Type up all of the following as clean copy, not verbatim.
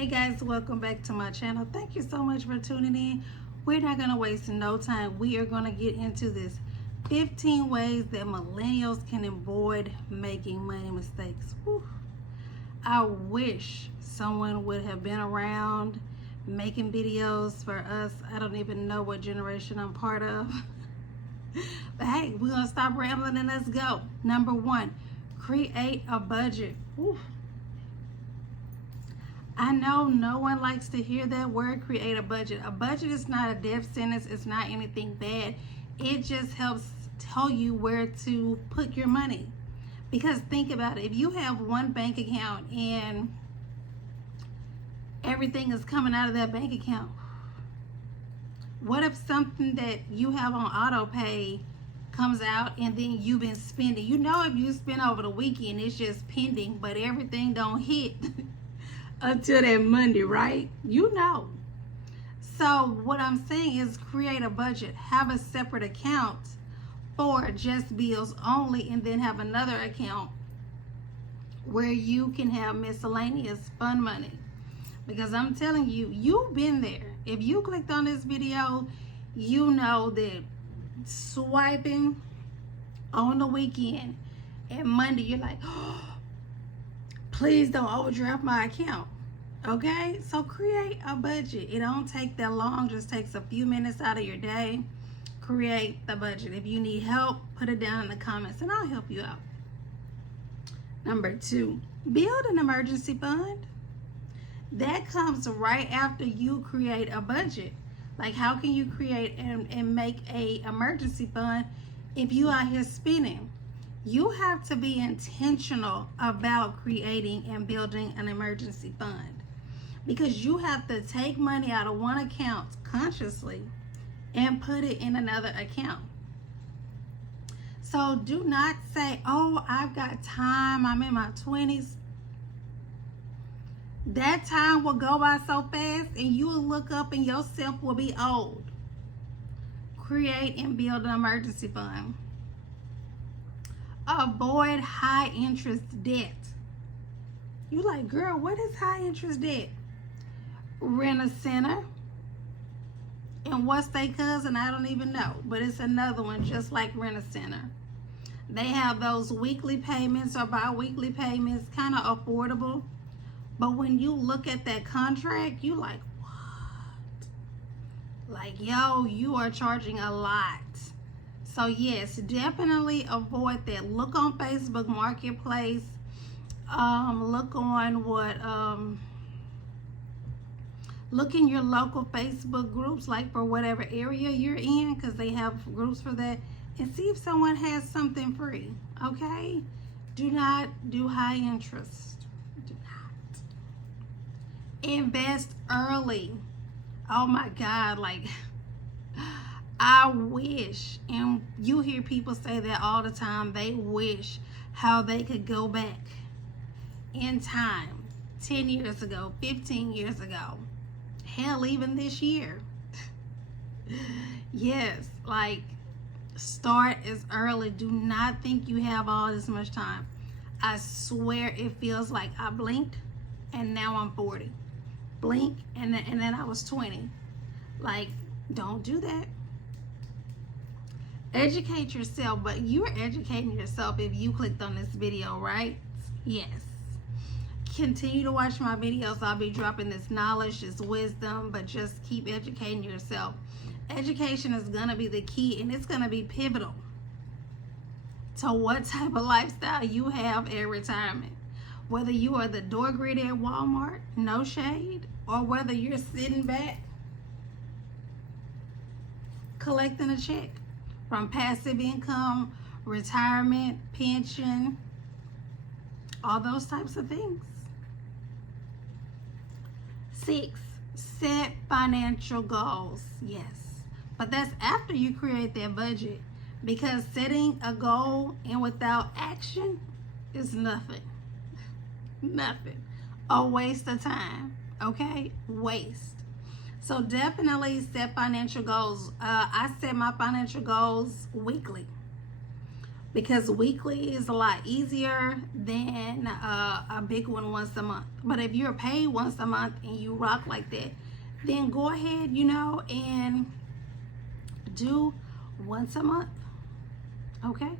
Hey guys, welcome back to my channel. Thank you so much for tuning in. We're not going to waste no time. We are going to get into this 15 ways that millennials can avoid making money mistakes. Whew. I wish someone would have been around making videos for us. I don't even know what generation I'm part of. But hey, we're going to stop rambling and let's go. Number one, create a budget. Whew. I know no one likes to hear that word, create a budget. A budget is not a death sentence. It's not anything bad. It just helps tell you where to put your money. Because think about it. If you have one bank account and everything is coming out of that bank account, what if something that you have on auto pay comes out and then you've been spending? You know, if you spend over the weekend, it's just pending, but everything don't hit until that Monday, right? You know. So what I'm saying is create a budget. Have a separate account for just bills only, and then have another account where you can have miscellaneous fun money. Because I'm telling you, you've been there. If you clicked on this video, you know that swiping on the weekend and Monday, you're like, oh, please don't overdraft my account. Okay, so create a budget. It don't take that long, just takes a few minutes out of your day. Create the budget. If you need help, put it down in the comments and I'll help you out. Number two, build an emergency fund. That comes right after you create a budget. Like, how can you create and make a emergency fund if you are here spending? You have to be intentional about creating and building an emergency fund, because you have to take money out of one account consciously and put it in another account. So do not say, oh, I've got time, I'm in my 20s. That time will go by so fast and you will look up and yourself will be old. Create and build an emergency fund. Avoid high interest debt. You like, girl, what is high interest debt? Rent a center. And what's they cousin? I don't even know. But it's another one just like Rent a Center. They have those weekly payments or bi-weekly payments, kind of affordable. But when you look at that contract, you like, what? Like, yo, you are charging a lot. So yes, definitely avoid that. Look on Facebook Marketplace. Look on look in your local Facebook groups, like for whatever area you're in, because they have groups for that, and see if someone has something free. Okay? Do not do high interest. Do not. Invest early. Oh my God, like, I wish, and you hear people say that all the time, they wish how they could go back in time 10 years ago, 15 years ago, hell, even this year. Yes, like, start as early. Do not think you have all this much time. I swear it feels like I blinked and now I'm 40. Blink and then I was 20. Like, don't do that. Educate yourself, but you're educating yourself if you clicked on this video, right? Yes. Continue to watch my videos. I'll be dropping this knowledge, this wisdom, but just keep educating yourself. Education is going to be the key, and it's going to be pivotal to what type of lifestyle you have at retirement. Whether you are the door greeter at Walmart, no shade, or whether you're sitting back collecting a check from passive income, retirement, pension, all those types of things. 6, set financial goals. Yes, but that's after you create that budget, because setting a goal and without action is nothing. Nothing. A waste of time. Okay? Waste. So definitely set financial goals. I set my financial goals weekly. because weekly is a lot easier than a big one once a month. But if you're paid once a month and you rock like that, then go ahead, and do once a month. Okay?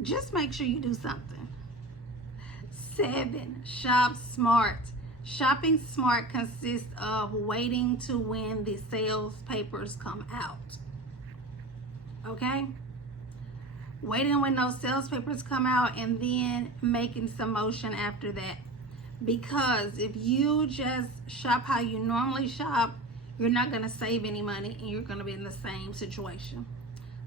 Just make sure you do something. 7, shop smart. Shopping smart consists of waiting to when the sales papers come out. Okay? Waiting when those sales papers come out and then making some motion after that. Because if you just shop how you normally shop, you're not going to save any money and you're going to be in the same situation.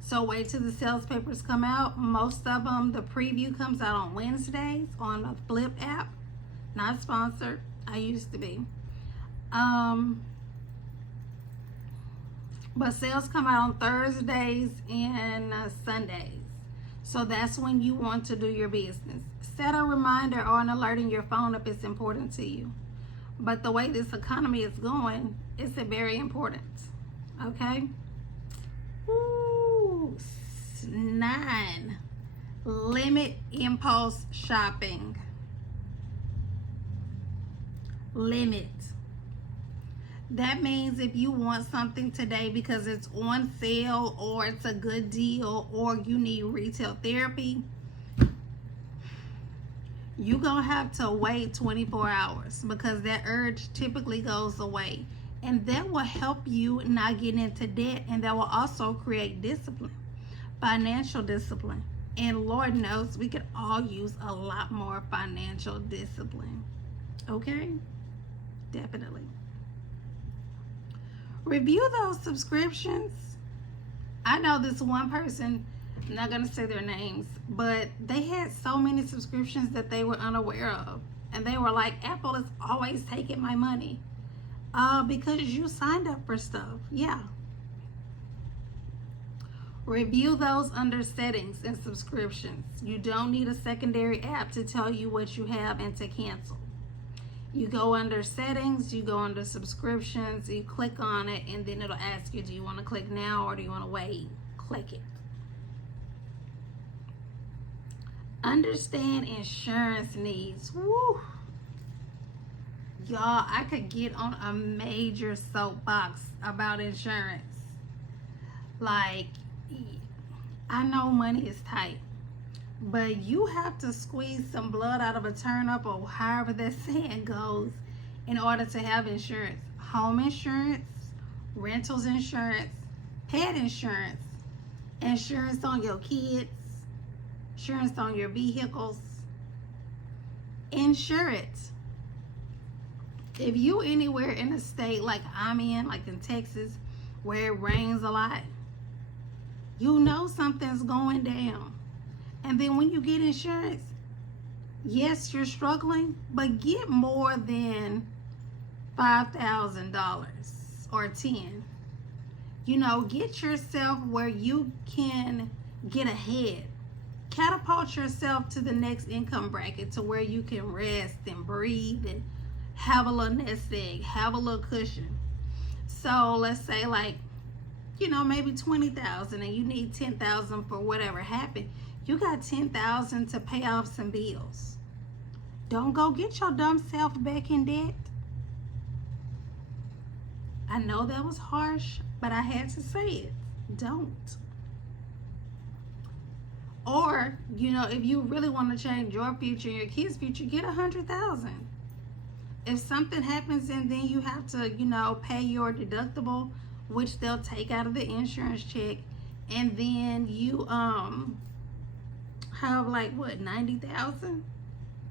So wait till the sales papers come out. Most of them, the preview comes out on Wednesdays on the Flip app. Not sponsored. I used to be. But sales come out on Thursdays and Sundays. So that's when you want to do your business. Set a reminder or an alert in your phone if it's important to you. But the way this economy is going, it's very important. Okay? Ooh, 9, limit impulse shopping. Limit. That means if you want something today because it's on sale or it's a good deal or you need retail therapy, you're going to have to wait 24 hours because that urge typically goes away. And that will help you not get into debt, and that will also create discipline, financial discipline. And Lord knows we could all use a lot more financial discipline. Okay? Definitely. Review those subscriptions. I know this one person, I'm not going to say their names, but they had so many subscriptions that they were unaware of. And they were like, Apple is always taking my money. Because you signed up for stuff. Yeah. Review those under settings and subscriptions. You don't need a secondary app to tell you what you have and to cancel. You go under settings, you go under subscriptions, you click on it, and then it'll ask you, do you want to click now or do you want to wait? Click it. Understand insurance needs. Woo! Y'all, I could get on a major soapbox about insurance. Like, I know money is tight, but you have to squeeze some blood out of a turnip or however that saying goes in order to have insurance. Home insurance, rentals insurance, pet insurance, insurance on your kids, insurance on your vehicles. Insure it. If you anywhere in a state like I'm in, like in Texas, where it rains a lot, you know something's going down. And then when you get insurance, yes, you're struggling, but get more than $5,000 or 10. Get yourself where you can get ahead. Catapult yourself to the next income bracket to where you can rest and breathe and have a little nest egg, have a little cushion. So let's say maybe 20,000 and you need 10,000 for whatever happened. You got 10,000 to pay off some bills. Don't go get your dumb self back in debt. I know that was harsh, but I had to say it. Don't. Or, if you really want to change your future and your kids' future, get 100,000. If something happens and then you have to, pay your deductible, which they'll take out of the insurance check, and then you have 90,000.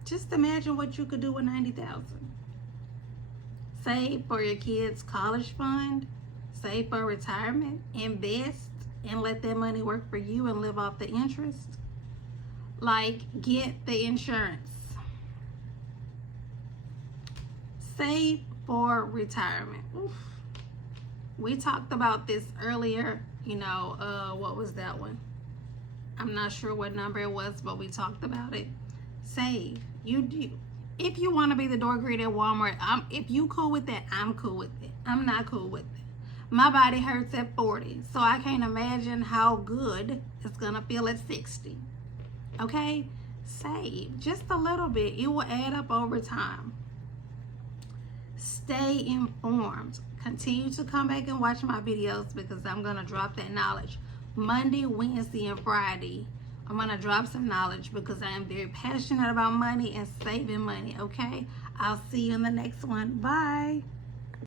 Just imagine what you could do with 90,000. Save for your kids' college fund, save for retirement, invest, and let that money work for you and live off the interest. Get the insurance. Save for retirement. Oof. We talked about this earlier. What was that one? I'm not sure what number it was, but we talked about it. Save. You do. If you want to be the door greeter at Walmart, if you cool with that, I'm cool with it. I'm not cool with it. My body hurts at 40, so I can't imagine how good it's going to feel at 60. Okay? Save just a little bit. It will add up over time. Stay informed. Continue to come back and watch my videos because I'm going to drop that knowledge. Monday, Wednesday, and Friday, I'm going to drop some knowledge because I am very passionate about money and saving money, okay? I'll see you in the next one. Bye.